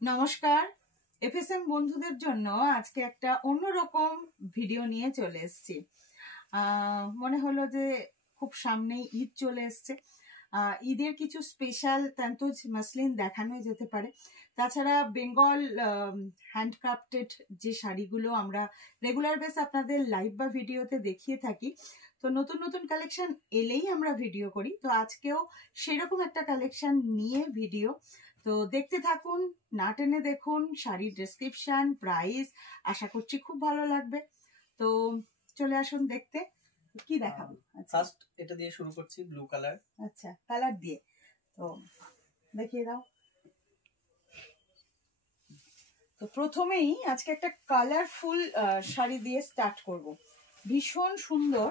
নমস্কার, এফএসএম বন্ধুদের জন্য আজকে একটা অন্যরকম ভিডিও নিয়ে চলে এসেছি। মনে হলো যে খুব সামনেই ঈদ চলে এসছে, ঈদের কিছু স্পেশাল তান্তুজ মাসলিন দেখানো যেতে পারে। তাছাড়া বেঙ্গল হ্যান্ডক্রাফটেড যে শাড়িগুলো আমরা রেগুলার বেস আপনাদের লাইভ বা ভিডিওতে দেখিয়ে থাকি, তো নতুন নতুন কালেকশন এলেই আমরা ভিডিও করি। তো আজকেও সেরকম একটা কালেকশন নিয়ে ভিডিও, তো দেখতে থাকুন, না টেনে দেখুন। শাড়ির ডেসক্রিপশন, প্রাইস আশা করছি খুব ভালো লাগবে। তো চলে আসুন দেখতে। কি দেখাবো? ফার্স্ট এটা দিয়ে শুরু করছি, ব্লু কালার। আচ্ছা, কালার দিয়ে তো দেখিয়ে দাও। তো প্রথমেই আজকে একটা কালারফুল শাড়ি দিয়ে স্টার্ট করব। ভীষণ সুন্দর।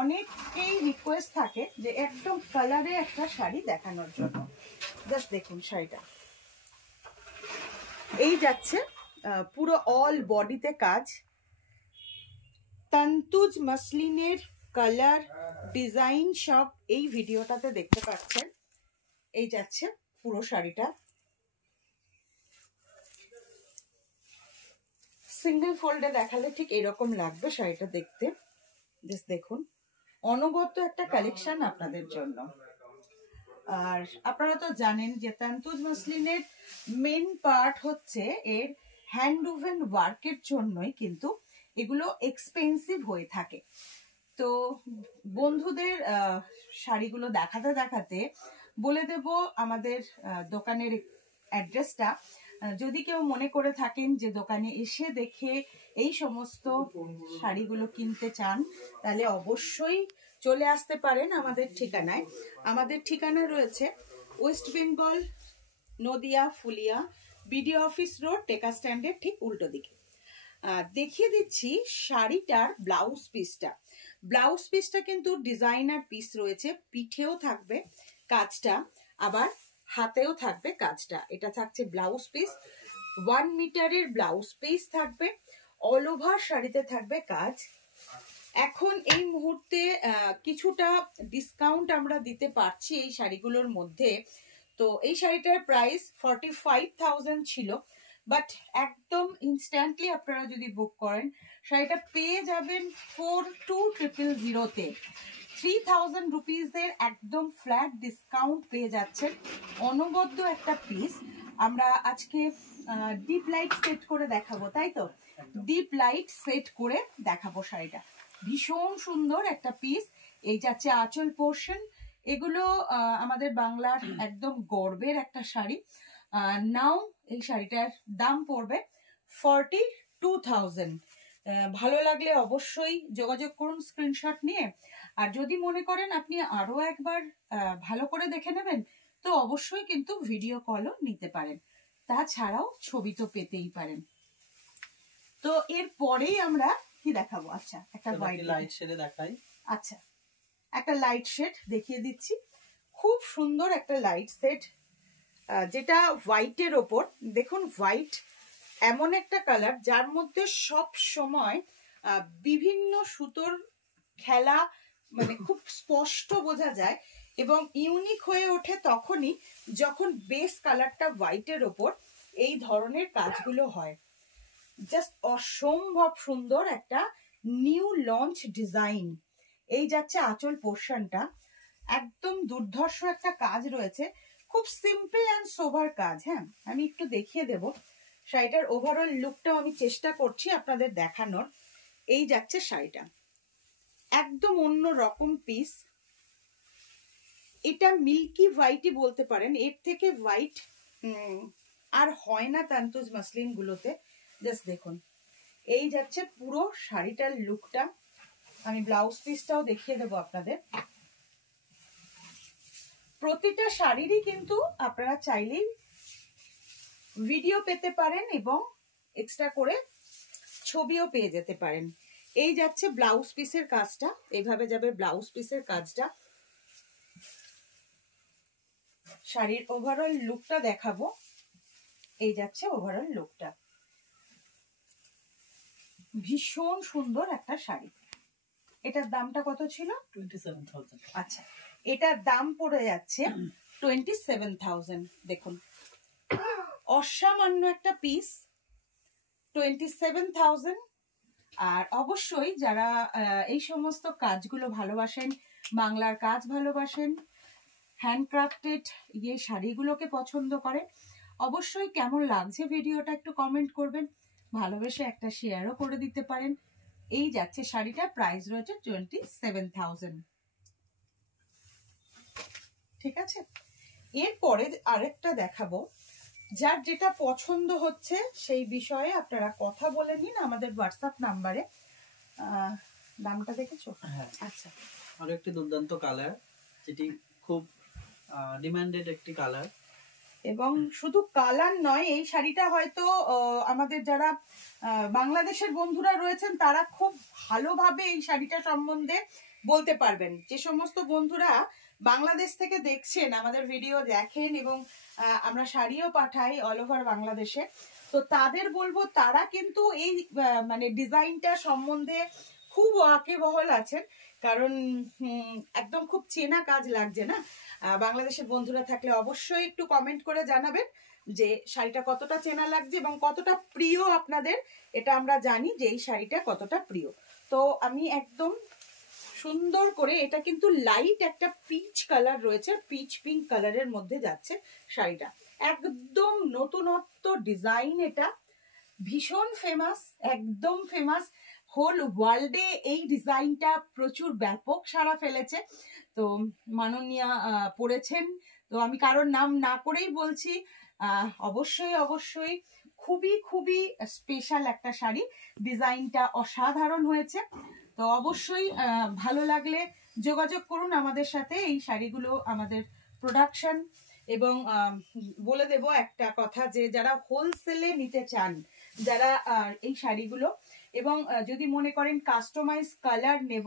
অনেকেই রিকোয়েস্ট থাকে যে একদম কালারে একটা শাড়ি দেখানোর জন্য। জাস্ট দেখুন শাড়িটা, এই যাচ্ছে পুরো অল বডিতে কাজ। তান্তুজ মাসলিনের কালার ডিজাইন সব এই ভিডিওটাতে দেখতে পাচ্ছেন। এই যাচ্ছে পুরো শাড়িটা। সিঙ্গেল ফোল্ডে দেখালে ঠিক এরকম লাগবে শাড়িটা দেখতে। জাস্ট দেখুন, অনবদ্য একটা কালেকশন আপনাদের জন্য। আর আপনারা তো জানেন যে তান্তুজ মাসলিনের মেন পার্ট হচ্ছে এর হ্যান্ড উভেন ওয়ার্কের জন্যই কিন্তু এগুলো এক্সপেন্সিভ হয়ে থাকে। তো বন্ধুদের শাড়িগুলো দেখাতে দেখাতে বলে দেব আমাদের দোকানের অ্যাড্রেসটা। যদি কেউ মনে করে থাকেন যে দোকানে এসে দেখে এই সমস্ত শাড়িগুলো কিনতে চান, তাহলে অবশ্যই চলে আসতে পারেন আমাদের ঠিকানায়। আমাদের ঠিকানা রয়েছে West Bengal, Nadia, Phulia, BDO office road, টেকা স্ট্যান্ডের ঠিক উল্টো দিকে। দেখিয়ে দিচ্ছি শাড়িটার ব্লাউজ পিসটা। ব্লাউজ পিসটা কিন্তু ডিজাইনার পিস রয়েছে, পিঠেও থাকবে কাজটা, আবার হাতেও থাকবে কাজটা। এটা থাকছে ব্লাউজ পিস, 1 মিটারের ব্লাউজ পিস থাকবে। অল ওভার শাড়িতে থাকবে কাজ। এখন এই মুহূর্তে কিছুটা ডিসকাউন্ট আমরা দিতে পারছি এই শাড়িগুলোর মধ্যে। তো এই শাড়িটার প্রাইস 45,000 ছিল, বাট একদম ইনস্ট্যান্টলি আপনারা যদি বুক করেন শাড়িটা পেয়ে যাবেন 42,000-তে। 3,000 রুপিসের একদম ফ্ল্যাট ডিসকাউন্ট পেয়ে যাচ্ছেন। অনবদ্য একটা পিস। আমরা আজকে ডিপ লাইট সেট করে দেখাবো, তাই তো? ডিপ লাইট সেট করে দেখাবো শাড়িটা। ভীষণ সুন্দর একটা পিস। এই যাচ্ছে আঁচল পোর্শন। এগুলো আমাদের বাংলার একদম গর্বের একটা শাড়ি। নাও এই শাড়িটার দাম পড়বে 42,000। ভালো লাগলে অবশ্যই যোগাযোগ করুন স্ক্রিনশট নিয়ে। আর যদি মনে করেন আপনি আরো একবার ভালো করে দেখে নেবেন, তো অবশ্যই কিন্তু ভিডিও কলও নিতে পারেন। তাছাড়াও ছবি তো পেতেই পারেন। তো এর পরেই আমরা কি দেখাবো? আচ্ছা, একটা লাইট শেডে দেখাই। আচ্ছা, একটা লাইট শেড দেখিয়ে দিচ্ছি। খুব সুন্দর একটা লাইট শেড, যেটা হোয়াইটের ওপর। দেখুন, হোয়াইট এমন একটা কালার যার মধ্যে সব সময় বিভিন্ন সুতোর খেলা মানে খুব স্পষ্ট বোঝা যায়, এবং ইউনিক হয়ে ওঠে তখনই যখন বেস কালারটা হোয়াইটের ওপর এই ধরনের কাজগুলো হয়। জাস্ট অসম্ভব সুন্দর একটা নিউ লঞ্চ ডিজাইন। এই যাচ্ছে আঁচল পোর্শনটা, একদম দুর্ধর্ষ একটা কাজ রয়েছে। খুব সিম্পল অ্যান্ড সোভার কাজ। হ্যাঁ, আমি একটু দেখিয়ে দেব শাড়িটার ওভারঅল লুকটাও আমি চেষ্টা করছি আপনাদের দেখানোর। এই যাচ্ছে শাড়িটা, একদম অন্য রকম পিস। এটা মিল্কি হোয়াইটই বলতে পারেন, এর থেকে হোয়াইট আর হয় না তান্তুজ মাসলিন গুলোতে। জাস্ট দেখুন, এই যাচ্ছে পুরো শাড়িটার লুকটা। আমি ব্লাউজ পিসটাও দেখিয়ে দেবো আপনাদের। প্রতিটা শাড়িরই কিন্তু আপনারা চাইলেই ভিডিও পেতে পারেন এবং এক্সট্রা করে ছবিও পেয়ে যেতে পারেন। এই যাচ্ছে ব্লাউজ পিসের কাজটা, এইভাবে যাবে ব্লাউজ পিসের কাজটা। শাড়ির ওভারঅল লুকটা দেখাবো। এই যাচ্ছে ওভারঅল লুকটা। ভীষণ সুন্দর একটা শাড়ি। এটার দামটা কত ছিল? 27,000। আচ্ছা, এটার দাম পড়ে যাচ্ছে 27,000। দেখুন, অসামান্য একটা পিস, 27,000। আর অবশ্যই যারা এই সমস্ত কাজগুলো ভালোবাসেন, বাংলার কাজ ভালোবাসেন, হ্যান্ডক্রাফটেড এই শাড়িগুলোকে পছন্দ করেন, অবশ্যই কেমন লাগছে ভিডিওটা একটু কমেন্ট করবেন, ভালোবেসে একটা শেয়ারও করে দিতে পারেন। এই যাচ্ছে শাড়িটা, প্রাইস রয়েছে 27,000। ঠিক আছে, এরপরে আরেকটা দেখাবো, যার যেটা পছন্দ হচ্ছে সেই বিষয়ে আপনারা কথা বলে নিন আমাদের হোয়াটসঅ্যাপ নাম্বারে। দামটা দেখেছো? হ্যাঁ, আচ্ছা। আরো একটি দুর্দান্ত কালার, যেটি খুব ডিমান্ডেড একটি কালার। এবং শুধু কালার নয়, এই শাড়িটা হয়তো আমাদের যারা বাংলাদেশের বন্ধুরা রয়েছেন তারা খুব ভালোভাবে এই শাড়িটা সম্বন্ধে বলতে পারবেন। যে সমস্ত বন্ধুরা বাংলাদেশ থেকে দেখছেন, আমাদের ভিডিও দেখেন এবং আমরা শাড়িও পাঠাই অল ওভার বাংলাদেশে, তো তাদের বলবো তারা কিন্তু এই মানে ডিজাইনটা সম্বন্ধে খুব ওয়াকিবহাল আছেন, কারণ একদম খুব চেনা কাজ লাগছে না। বাংলাদেশের বন্ধুরা থাকলে অবশ্যই একটু কমেন্ট করে জানাবেন যে শাড়িটা কতটা চেনা লাগছে এবং কতটা প্রিয় আপনাদের। এটা আমরা জানি যে এই শাড়িটা কতটা প্রিয়। তো আমি একদম সুন্দর করে, এটা কিন্তু লাইট একটা পিচ কালার রয়েছে, পিচ পিঙ্ক কালারের মধ্যে যাচ্ছে শাড়িটা, একদম নতুনত্ব ডিজাইন। এটা ভীষণ ফেমাস, একদম ফেমাস, হোল ওয়ার্ল্ডে এই ডিজাইনটা প্রচুর ব্যাপক সাড়া ফেলেছে। তো মাননীয়া পড়েছেন, তো আমি কারোর নাম না করেই বলছি, অবশ্যই অবশ্যই খুবই খুবই স্পেশাল একটা শাড়ি, ডিজাইনটা অসাধারণ হয়েছে। তো অবশ্যই ভালো লাগলে যোগাযোগ করুন আমাদের সাথে। এই শাড়িগুলো আমাদের প্রোডাকশন, এবং বলে দেব একটা কথা, যে যারা হোলসেলে নিতে চান, যারা এই শাড়িগুলো, এবং যদি মনে করেন কাস্টমাইজ কালার নেব,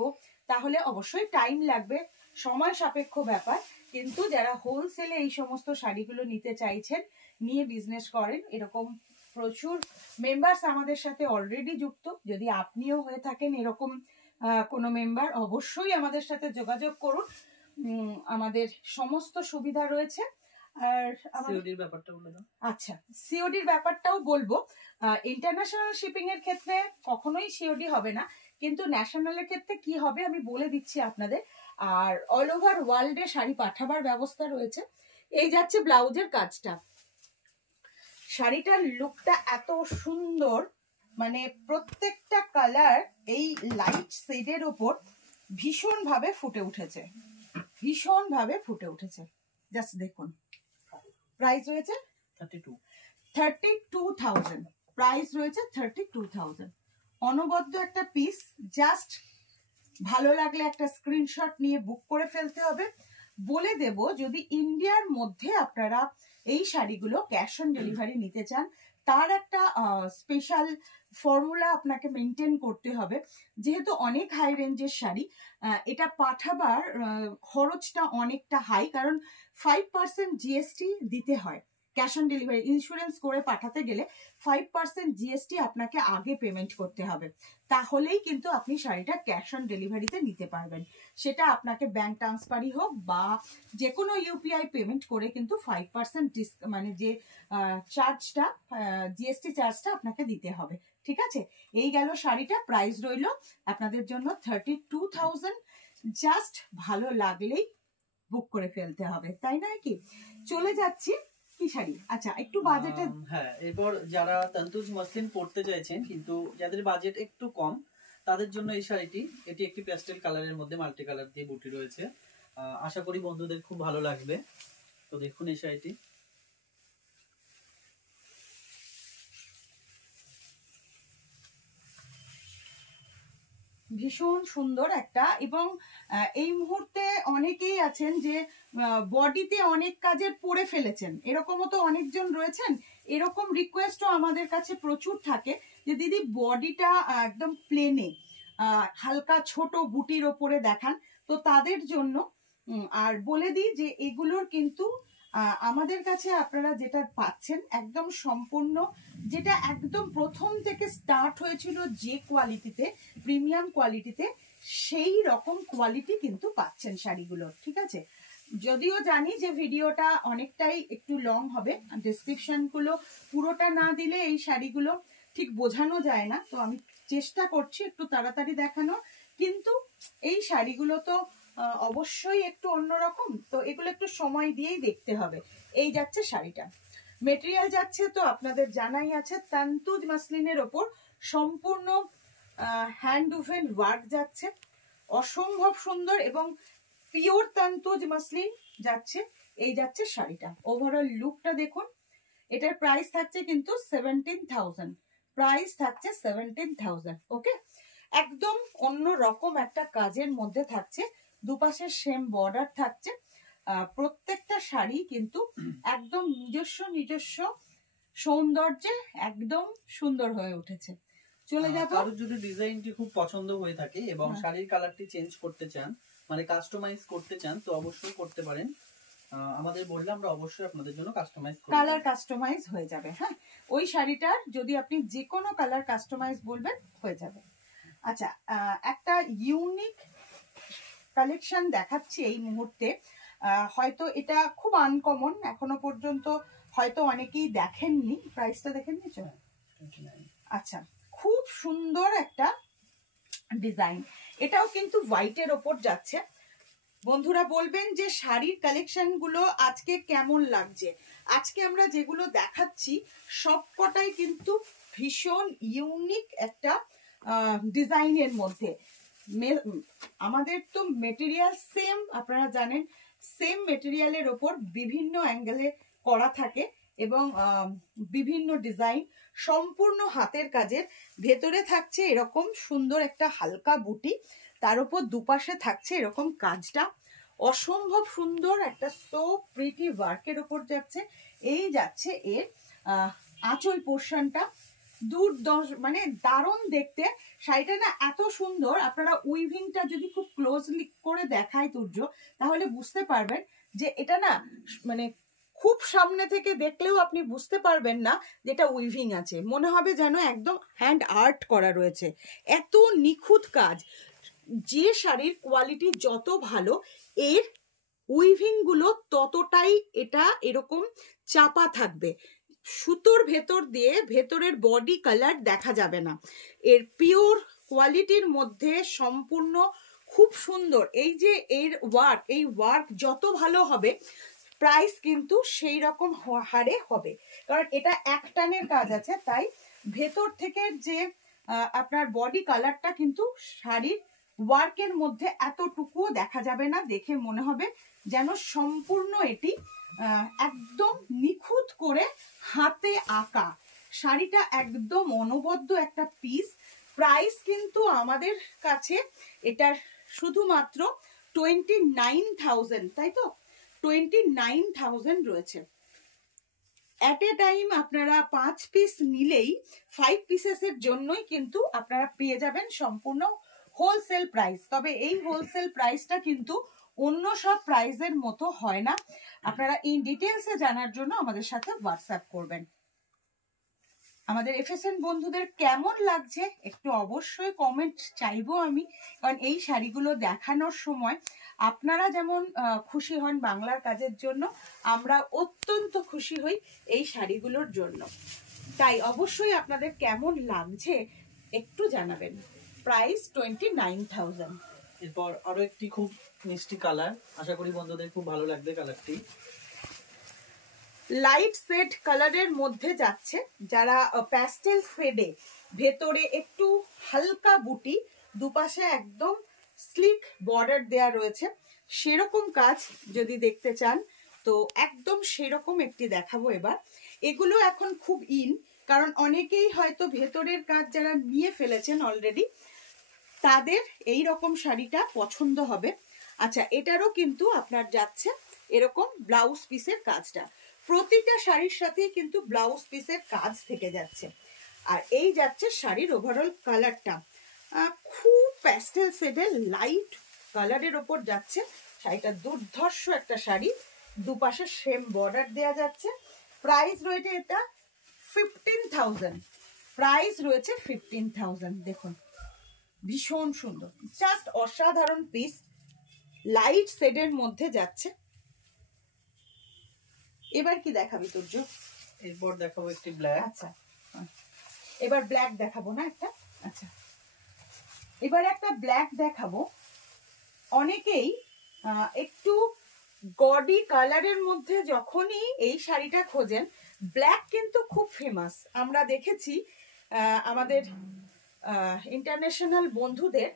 তাহলে অবশ্যই টাইম লাগবে, সময় সাপেক্ষ ব্যাপার। কিন্তু যারা হোলসেলে এই সমস্ত শাড়িগুলো নিতে চাইছেন, নিয়ে বিজনেস করেন, এরকম প্রচুর মেম্বার্স আমাদের সাথে অলরেডি যুক্ত। যদি আপনিও হয়ে থাকেন এরকম কোনো মেম্বার, অবশ্যই আমাদের সাথে যোগাযোগ করুন, আমাদের সমস্ত সুবিধা রয়েছে। আর সিওডির ব্যাপারটা বলে দাও। আচ্ছা, সিওডির ব্যাপারটাও বলবো। ইন্টারন্যাশনাল শিপিং এর ক্ষেত্রে কখনোই সিওডি হবে না, কিন্তু ন্যাশনালের ক্ষেত্রে কি হবে আমি বলে দিচ্ছি আপনাদের। আর অল ওভার ওয়ার্ল্ডে শাড়ি পাঠাবার ব্যবস্থা রয়েছে। এই যাচ্ছে ব্লাউজের কাজটা, শাড়িটার লুকটা এত সুন্দর, মানে প্রত্যেকটা কালার এই লাইট শেডের উপর ভীষণ ভাবে ফুটে উঠেছে, ভীষণ ভাবে ফুটে উঠেছে। জাস্ট দেখুন, প্রাইস রয়েছে 32,000, প্রাইস রয়েছে 32,000। অনবদ্য একটা পিস, জাস্ট ভালো লাগলে একটা স্ক্রিনশট নিয়ে বুক করে ফেলতে হবে। বলে দেব, যদি ইন্ডিয়ার মধ্যে আপনারা এই শাড়িগুলো ক্যাশ অন ডেলিভারি নিতে চান, তার একটা স্পেশাল ফর্মুলা আপনাকে মেনটেন করতে হবে। যেহেতু অনেক হাই রেঞ্জের শাড়ি, এটা পাঠাবার খরচটা অনেকটা হাই, কারণ 5% জিএসটি দিতে হয়। ক্যাশ অন ডেলিভারি ইন্স্যুরেন্স করে পাঠাতে গেলে 5% জিএসটি আপনাকে আগে পেমেন্ট করতে হবে, তাহলেই কিন্তু আপনি শাড়িটা ক্যাশ অন ডেলিভারিতে নিতে পারবেন। সেটা আপনাকে ব্যাংক ট্রান্সফারই হোক বা যে কোনো ইউপিআই পেমেন্ট করে কিন্তু 5% মানে যে চার্জটা, জিএসটি চার্জটা আপনাকে দিতে হবে। ঠিক আছে, এই গেল শাড়িটা, প্রাইস রইল আপনাদের জন্য 32,000। জাস্ট ভালো লাগলেই বুক করে ফেলতে হবে, তাই নয় কি? চলে যাচ্ছি কি শাড়ি, আচ্ছা একটু বাজেটে। হ্যাঁ, এরপর যারা তন্তুজ মসলিন পড়তে চাইছেন কিন্তু যাদের বাজেট একটু কম, তাদের জন্য এই শাড়িটি, এটি একটি প্যাস্টেল কালারের মধ্যে মাল্টি কালার দিয়ে বুটি রয়েছে। আশা করি বন্ধুদের খুব ভালো লাগবে। তো দেখুন এই শাড়িটি, ভীষণ সুন্দর একটা, এবং এই মুহূর্তে অনেকেই আছেন যে বডিতে অনেক কাজের পরে ফেলেছেন, এরকমও তো অনেকজন রয়েছেন। এরকম রিকোয়েস্টও আমাদের কাছে প্রচুর থাকে যে দিদি বডিটা একদম প্লেনে হালকা ছোট বুটির ওপরে দেখান, তো তাদের জন্য। আর বলে দিই যে এগুলোর কিন্তু আমাদের কাছে আপনারা যেটা পাচ্ছেন একদম সম্পূর্ণ, যেটা একদম প্রথম থেকে স্টার্ট হয়েছিল যে কোয়ালিটিতে, প্রিমিয়াম কোয়ালিটিতে, সেই রকম কোয়ালিটি কিন্তু পাচ্ছেন শাড়িগুলোর। ঠিক আছে, যদিও জানি যে ভিডিওটা অনেকটাই একটু লং হবে, ডেসক্রিপশন গুলো পুরোটা না দিলে এই শাড়িগুলো ঠিক বোঝানো যায় না, তো আমি চেষ্টা করছি একটু তাড়াতাড়ি দেখানো। কিন্তু এই শাড়িগুলো তো অবশ্যই একটু অন্যরকম, তো এগুলো একটু সময় দিয়েই দেখতে হবে। এই যাচ্ছে শাড়িটা, মেটেরিয়াল যাচ্ছে তো আপনাদের জানাই আছে, তান্তুজ মাসলিনের ওপর সম্পূর্ণ হ্যান্ড উভেন ওয়ার্ক যাচ্ছে, অসম্ভব সুন্দর এবং পিওর তান্তুজ মাসলিন যাচ্ছে। এই যাচ্ছে শাড়িটা, ওভারঅল লুকটা দেখুন। এটার প্রাইস থাকছে কিন্তু 17,000, প্রাইস থাকছে 17,000। ওকে, একদম অন্য রকম একটা কাজের মধ্যে থাকছে, দুপাশে সেম বর্ডার থাকছে। প্রত্যেকটা শাড়ি কিন্তু একদম নিজস্ব সৌন্দর্যে একদম সুন্দর হয়ে উঠেছে। চলে যাব, কারোর যদি ডিজাইনটি খুব পছন্দ হয়ে থাকে এবং শাড়ির কালারটি চেঞ্জ করতে চান, মানে কাস্টমাইজ করতে চান, তো অবশ্যই করতে পারেন। আমাদের বললে আমরা অবশ্যই আপনাদের জন্য কাস্টমাইজ করব, কালার কাস্টমাইজ হয়ে যাবে। হ্যাঁ, ওই শাড়িটার যদি আপনি যে কোনো কালার কাস্টমাইজ বলবেন হয়ে যাবে। আচ্ছা, একটা ইউনিক কালেকশন দেখাচ্ছি এই মুহূর্তে। হয়তো এটা খুব আনকমন, এখনো পর্যন্ত হয়তো অনেকেই দেখেননি। প্রাইসটা দেখেন নিয়েছো? আচ্ছা, খুব সুন্দর একটা ডিজাইন, এটাও কিন্তু হোয়াইটের ওপর যাচ্ছে। বন্ধুরা বলবেন যে শাড়ির কালেকশন গুলো আজকে কেমন লাগছে। আজকে আমরা যেগুলো দেখাচ্ছি সবকটাই কিন্তু ভীষণ ইউনিক একটা ডিজাইনের মধ্যে। আমাদের তো মেটেরিয়াল সেম, আপনারা জানেন, সেম মেটেরিয়ালের ওপর বিভিন্ন অ্যাঙ্গেলে করা থাকে এবং বিভিন্ন ডিজাইন, সম্পূর্ণ হাতের কাজের। ভেতরে থাকছে এরকম সুন্দর একটা হালকা বুটি, তার উপর দুপাশে থাকছে এরকম কাজটা, অসম্ভব সুন্দর একটা সো প্রিটি ওয়ার্কের ওপর যাচ্ছে। এই যাচ্ছে এর আঁচল পোর্শনটা, মানে দারুণ দেখতে। শাড়িটা না এত সুন্দর, আপনারা উইভিংটা যদি খুব ক্লোজলি করে দেখায় তুর্য, তাহলে বুঝতে পারবেন যে এটা না, মানে খুব সামনে থেকে দেখলেও আপনি বুঝতে পারবেন না যেটা উইভিং আছে, মনে হবে যেন একদম হ্যান্ড আর্ট করা রয়েছে, এত নিখুঁত কাজ। যে শাড়ির কোয়ালিটি যত ভালো, এর উইভিং গুলো ততটাই এটা এরকম চাপা থাকবে। সুতোর ভেতর দিয়ে ভেতরের বডি কালার দেখা যাবে না। এর পিওর কোয়ালিটির মধ্যে সম্পূর্ণ খুব সুন্দর। এই যে এর ওয়ার্ক, এই ওয়ার্ক যত ভালো হবে প্রাইস কিন্তু সেই রকম হারে হবে, কারণ এটা এক টানের কাজ আছে, তাই ভেতর থেকে যে আপনার বডি কালারটা কিন্তু শাড়ির ওয়ার্কের মধ্যে এতটুকুও দেখা যাবে না, দেখে মনে হবে যেন সম্পূর্ণ এটি একদম নিখুঁত করে হাতে আঁকা। শাড়িটা একদম অনবদ্য একটা পিস। প্রাইস কিন্তু আমাদের কাছে এটার শুধুমাত্র 29,000, তাই তো? 29,000 রয়েছে। এট এ টাইম আপনারা 5 পিস নিলেই 5 পিসেসের জন্যই কিন্তু আপনারা পেয়ে যাবেন সম্পূর্ণ হোলসেল প্রাইস। তবে এই হোলসেল প্রাইসটা কিন্তু অন্য সব প্রাইসের মতো হয় না। আপনারা ইন ডিটেলসে জানার জন্য আমাদের সাথে হোয়াটসঅ্যাপ করবেন। আমাদের এফএসএন বন্ধুদের কেমন লাগছে একটু অবশ্যই কমেন্ট চাইবো আমি, কারণ এই শাড়িগুলো দেখানোর সময় আপনারা যেমন খুশি হন বাংলার কাজের জন্য, আমরা অত্যন্ত খুশি হই এই শাড়িগুলোর জন্য। তাই অবশ্যই আপনাদের কেমন লাগছে একটু জানাবেন। প্রাইস 29,000। এরপর আরো একটি খুব মিষ্টি কালার, আশা করি বন্ধুদের খুব ভালো লাগবে কালারটি। লাইট শেড কালারের মধ্যে যাচ্ছে, যারা প্যাস্টেল শেডে ভেতরে একটু হালকা বুটি, দুপাশে একদম স্লিক বর্ডার দেয়া রয়েছে, সেরকম কাজ যদি দেখতে চান তো একদম সেরকম একটি দেখাবো এবার। এগুলো এখন খুব ইন, কারণ অনেকেই হয়তো ভেতরের কাজ যারা নিয়ে ফেলেছেন অলরেডি, তাদের এই রকম শাড়িটা পছন্দ হবে। আচ্ছা, এটারও কিন্তু আপনার যাচ্ছে এরকম ব্লাউজ পিসের কাজটা, প্রতিটা শাড়ির সাথেই কিন্তু ব্লাউজ পিসের কাজ থেকে যাচ্ছে। আর এই যাচ্ছে শাড়ির ওভারঅল কালারটা, খুব প্যাস্টেল শেডের লাইট কালারের ওপর যাচ্ছে। শাড়িটা দুর্ধর্ষ একটা শাড়ি, দুপাশে সেম বর্ডার দেয়া যাচ্ছে। প্রাইস রয়েছে এটা 15,000, প্রাইস রয়েছে 15,000। দেখুন ভীষণ সুন্দর, জাস্ট অসাধারণ পিস, লাইট শেডের মধ্যে যাচ্ছে। এবার কি দেখাবি তুর্য? এরপর দেখাবো একটি ব্ল্যাক। আচ্ছা, এবার ব্ল্যাক দেখাবো না একটা। আচ্ছা, এবার একটা ব্ল্যাক দেখাবো। অনেকেই একটু গডি কালারের মধ্যে যখনই এই শাড়িটা খোঁজেন, ব্ল্যাক কিন্তু খুব ফেমাস। আমরা দেখেছি আমাদের ইন্টারন্যাশনাল বন্ধুদের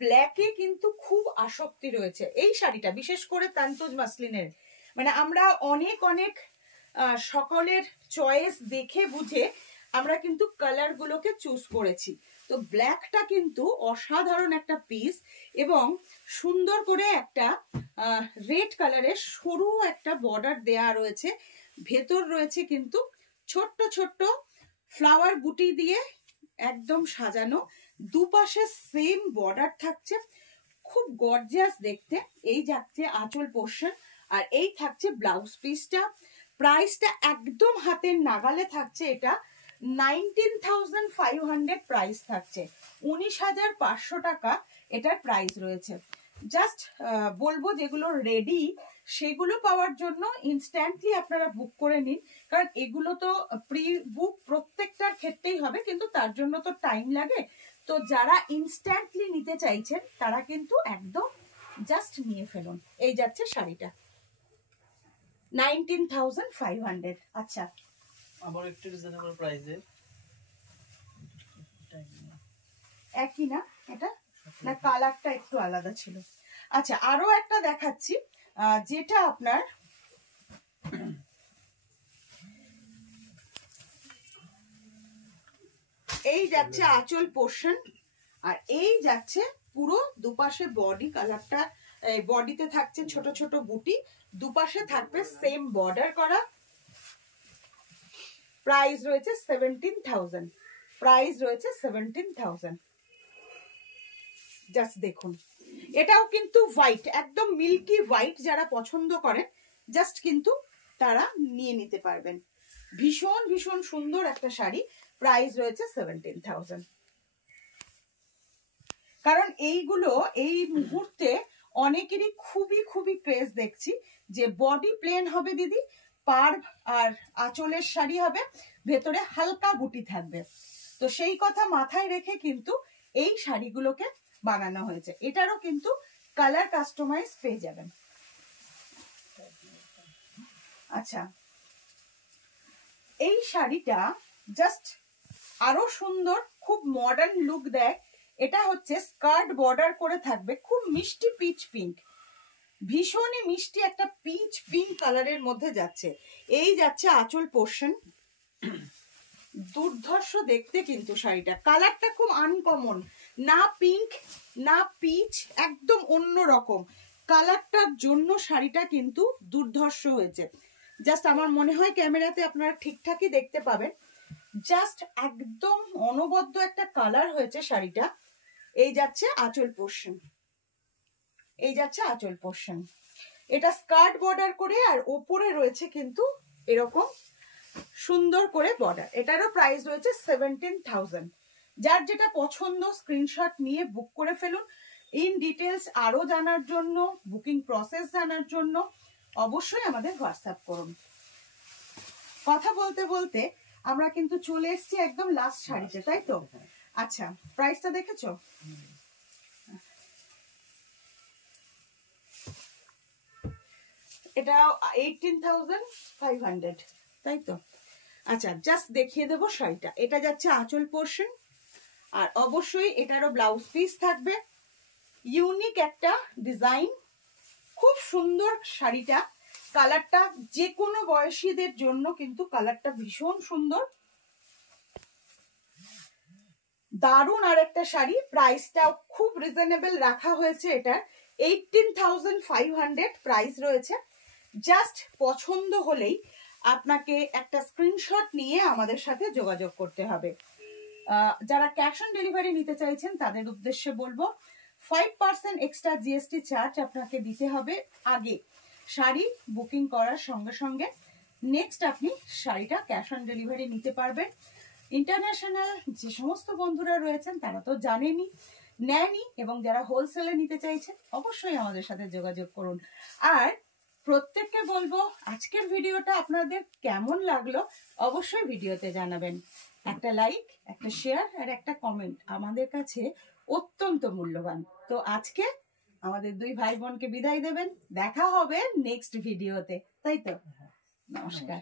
ব্ল্যাকে কিন্তু খুব আসক্তি রয়েছে। এই শাড়িটা বিশেষ করে তান্তুজ মাসলিনের, মানে আমরা অনেক অনেক সকলের চয়েস দেখে বুঝে আমরা কিন্তু কালারগুলোকে চুজ করেছি। তো ব্ল্যাকটা কিন্তু অসাধারণ একটা পিস, এবং সুন্দর করে একটা রেড কালারের সরু একটা বর্ডার দেয়া রয়েছে। ভেতর রয়েছে কিন্তু ছোট্ট ছোট্ট ফ্লাওয়ার বুটি দিয়ে একদম সাজানো। দুপাশে সেম বর্ডার থাকছে, খুব গর্জিয়াস দেখতে। এই যাচ্ছে আঁচল পোর্শন, আর এই থাকছে ব্লাউজ পিসটা। প্রাইসটা একদম হাতের নাগালে থাকছে। এটা 19,500 প্রাইস থাকছে, 19,500 টাকা এটার প্রাইস রয়েছে। জাস্ট বলবো যেগুলো রেডি সেগুলো পাওয়ার জন্য ইনস্ট্যান্টলি আপনারা বুক করে নিন, কারণ এগুলো তো প্রি বুক প্রত্যেকটার ক্ষেত্রেই হবে, কিন্তু তার জন্য তো টাইম লাগে। তো যারা ইনস্ট্যান্টলি নিতে চাইছেন তারা কিন্তু একদম জাস্ট নিয়ে ফেলুন। এই যাচ্ছে শাড়িটা 19,500। আচ্ছা, আবার একটু রিজনেবল প্রাইসে, একই না এটা, না কালারটা একটু আলাদা ছিল। আচ্ছা, আরো একটা দেখাচ্ছি যেটা আপনার এই যাচ্ছে আঁচল পোর্শন, আর এই যাচ্ছে পুরো দুপাশে বডি কালারটা। বডিতে থাকছে ছোট ছোট বুটি, দুপাশে থাকবে সেম বর্ডার করা। প্রাইস রয়েছে 17,000। প্রাইস রয়েছে 17,000। জাস্ট দেখুন, এটাও কিন্তু হোয়াইট, একদম মিল্কি হোয়াইট। যারা পছন্দ করেন জাস্ট কিন্তু তারা নিয়ে নিতে পারবেন। ভীষণ ভীষণ সুন্দর একটা শাড়ি। প্রাইস রয়েছে 17,000। কারণ এইগুলো এই মুহূর্তে অনেকেরই খুবই খুবই ক্রেজ দেখছি যে বডি প্লেন হবে দিদি, পার আর আঁচলের শাড়ি হবে, ভেতরে হালকা বুটি থাকবে। তো সেই কথা মাথায় রেখে কিন্তু এই শাড়িগুলোকে বানানো হয়েছে। এটারও কিন্তু কালার কাস্টমাইজ পেয়ে যাবেন। আচ্ছা, এই শাড়িটা জাস্ট আরো সুন্দর, খুব মডার্ন লুক দেয়। এটা হচ্ছে স্কার্ট বর্ডার করে থাকবে, খুব মিষ্টি পিচ পিঙ্ক, ভীষণই মিষ্টি একটা পিচ পিঙ্ক কালারের মধ্যে যাচ্ছে। এই যাচ্ছে আঁচল পোর্শন। দুর্ধর্ষ দেখতে কিন্তু শাড়িটা, কালারটা খুব আনকমন, না পিঙ্ক না পিচ, একদম অন্য রকম কালারটার জন্য শাড়িটা কিন্তু দুর্ধর্ষ হয়েছে। জাস্ট আমার মনে হয় ক্যামেরাতে আপনারা ঠিকঠাকই দেখতে পাবেন। জাস্ট একদম অনবদ্য একটা কালার হয়েছে শাড়িটা। এই যাচ্ছে আঁচল পোর্শন, এই যাচ্ছে আঁচল পোর্শন। এটা স্কার্ট বর্ডার করে, আর ওপরে রয়েছে কিন্তু এরকম সুন্দর করে বর্ডার। এটারও প্রাইস রয়েছে 17,000। যার যেটা পছন্দ স্ক্রিনশট নিয়ে বুক করে ফেলুন। ইন ডিটেলস আরো জানার জন্য, বুকিং প্রসেস জানার জন্য অবশ্যই আমাদের হোয়াটসঅ্যাপ করুন। কথা বলতে বলতে আমরা কিন্তু চলে এসেছি একদম লাস্ট শাড়িতে, তাই তো? আচ্ছা, প্রাইসটা দেখেছো? এটা 18,500, তাই তো? আচ্ছা, জাস্ট দেখিয়ে দেবো শাড়িটা। এটা যাচ্ছে আঁচল পোর্শন, আর অবশ্যই এটারও ব্লাউজ পিস থাকবে। ইউনিক একটা ডিজাইন, খুব সুন্দর শাড়িটা। কালারটা যে কোনো বয়সীদের জন্য কিন্তু কালারটা ভীষণ সুন্দর, দারুণ আর একটা শাড়ি। প্রাইসটাও খুব রিজনেবল রাখা হয়েছে। এটা 18,500 প্রাইস রয়েছে। জাস্ট পছন্দ হলেই আপনাকে একটা স্ক্রিনশট নিয়ে আমাদের সাথে যোগাযোগ করতে হবে। যারা ক্যাশ অন ডেলিভারি নিতে চাইছেন তাদের উদ্দেশ্যে বলবো 5% এক্সট্রা জিএসটি চার্জ আপনাকে দিতে হবে আগে শাড়ি বুকিং করার সঙ্গে সঙ্গে। নেক্সট আপনি শাড়িটা ক্যাশ অন ডেলিভারি নিতে পারবেন। ইন্টারন্যাশনাল যে সমস্ত বন্ধুরা রয়েছেন তারা তো জানেনই, নেনই, এবং যারা হোলসেলে নিতে চাইছেন অবশ্যই আমাদের সাথে যোগাযোগ করুন। আর প্রত্যেককে বলবো আজকের ভিডিওটা আপনাদের কেমন লাগলো অবশ্যই ভিডিওতে জানাবেন। একটা লাইক, একটা শেয়ার আর একটা কমেন্ট আমাদের কাছে অত্যন্ত মূল্যবান। তো আজকে আমাদের দুই ভাই বোনকে বিদায় দেবেন, দেখা হবে নেক্সট ভিডিওতে, তাই তো? নমস্কার।